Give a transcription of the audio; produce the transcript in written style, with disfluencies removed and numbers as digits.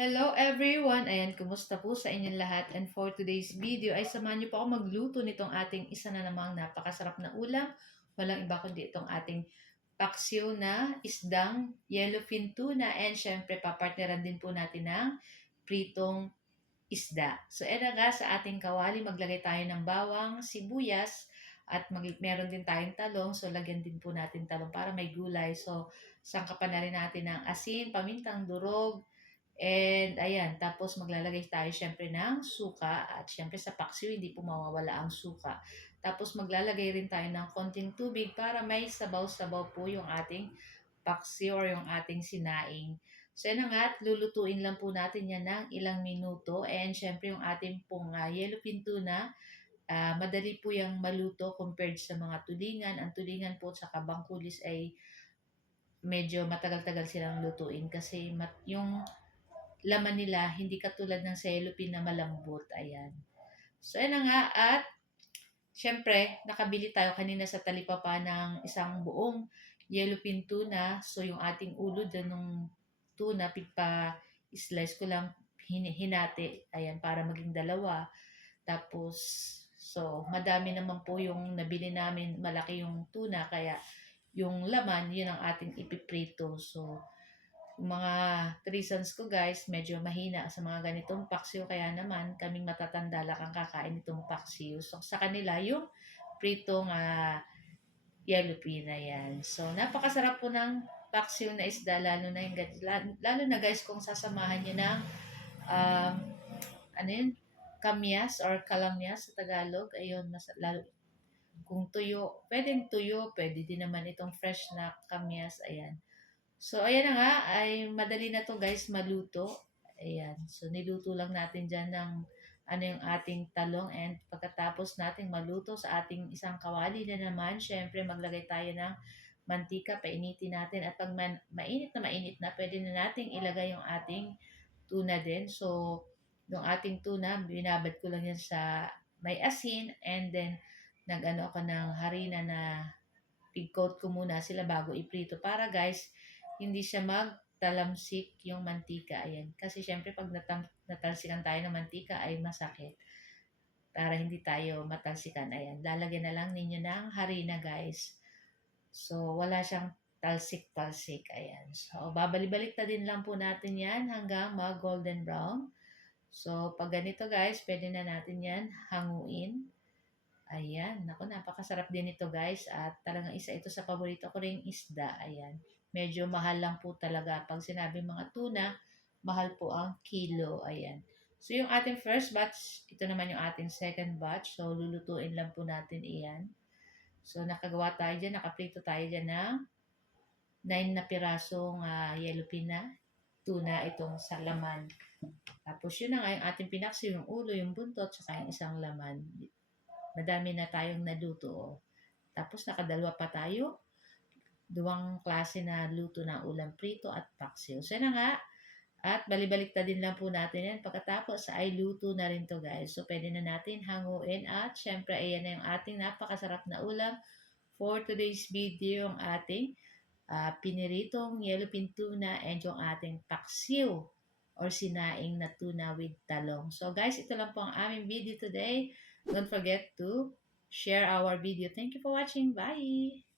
Hello everyone! Ayan, kumusta po sa inyong lahat? And for today's video ay samahan niyo po ako magluto nitong ating isa na namang napakasarap na ulam. Walang iba kundi itong ating paksiw na isdang yellowfin tuna. And syempre, papartneran din po natin ng pritong isda. So, nga sa ating kawali, maglagay tayo ng bawang, sibuyas, at meron din tayong talong. So, lagyan din po natin talong para may gulay. So, sangkapan na rin natin ng asin, pamintang durog, and ayan, tapos maglalagay tayo syempre ng suka at syempre sa paksiw hindi po mawawala ang suka. Tapos maglalagay rin tayo ng konting tubig para may sabaw-sabaw po yung ating paksiw or yung ating sinaing. So yun nga, at lulutuin lang po natin yan ng ilang minuto. And syempre yung ating pong yellowfin tuna, madali po yung maluto compared sa mga tulingan. Ang tulingan po sa bangkulis ay medyo matagal-tagal silang lutuin kasi yung laman nila hindi katulad ng cellophane na malambot. Ayan. So, ayan na nga. At, syempre, nakabili tayo kanina sa talipapa ng isang buong yellowfin tuna. So, yung ating ulo dyan nung tuna, slice ko lang hinati. Ayan, para maging dalawa. Tapos, so, madami naman po yung nabili namin. Malaki yung tuna. Kaya, yung laman, yun ang ating ipiprito. So, mga threesons ko guys, medyo mahina sa mga ganitong paksiw. Kaya naman, kaming matatanda lang ang kakain itong paksiw. So, sa kanila, yung pritong yellowfin na yan. So, napakasarap po ng paksiw na isda, lalo na yung lalo na guys kung sasamahan nyo ng um, ano yun, kamyas or kalamyas sa Tagalog. Ayun, lalo, kung tuyo, pwede din naman itong fresh na kamyas. Ayan. So, ayan na nga, ay madali na to guys maluto. Ayan. So, niluto lang natin dyan ng ano yung ating talong and pagkatapos nating maluto sa ating isang kawali na naman, syempre maglagay tayo ng mantika, painitin natin at pag mainit na, pwede na nating ilagay yung ating tuna din. So, yung ating tuna, binabad ko lang yan sa may asin and then nag-ano ako ng harina na pig-coat ko muna sila bago iprito para guys, hindi siya magtalamsik yung mantika. Ayan. Kasi syempre pag natalsikan tayo ng mantika ay masakit. Para hindi tayo matalsikan. Ayan. Lalagyan na lang ninyo ng harina guys. So wala siyang talsik-talsik. Ayan. So babalik-balik na din lang po natin yan hanggang mag-golden brown. So pag ganito guys, pwede na natin yan hanguin. Ayan, naku, napakasarap din ito guys at talagang isa ito sa paborito ko ring isda. Ayan, medyo mahal lang po talaga. Pag sinabi mga tuna, mahal po ang kilo. Ayan. So yung ating first batch, ito naman yung ating second batch. So lulutuin lang po natin iyan. So nakagawa tayo dyan, nakaprito tayo dyan ng 9 na pirasong yellowfin na tuna itong sa laman. Tapos yun na nga yung ating pinaksi, yung ulo, yung buntot, saka yung isang laman. Madami na tayong naluto. Oh. Tapos nakadalawa pa tayo. Duwang klase na luto na ulam prito at paksiw. So na nga. At balibalik na din lang po natin yan. Pagkatapos ay luto na rin to guys. So pwede na natin hanguin. At syempre ayan na yung ating napakasarap na ulam for today's video. Ang ating piniritong yellowfin tuna and yung ating paksiw or sinaing na tuna with talong. So guys, ito lang po ang aming video today. Don't forget to share our video. Thank you for watching. Bye!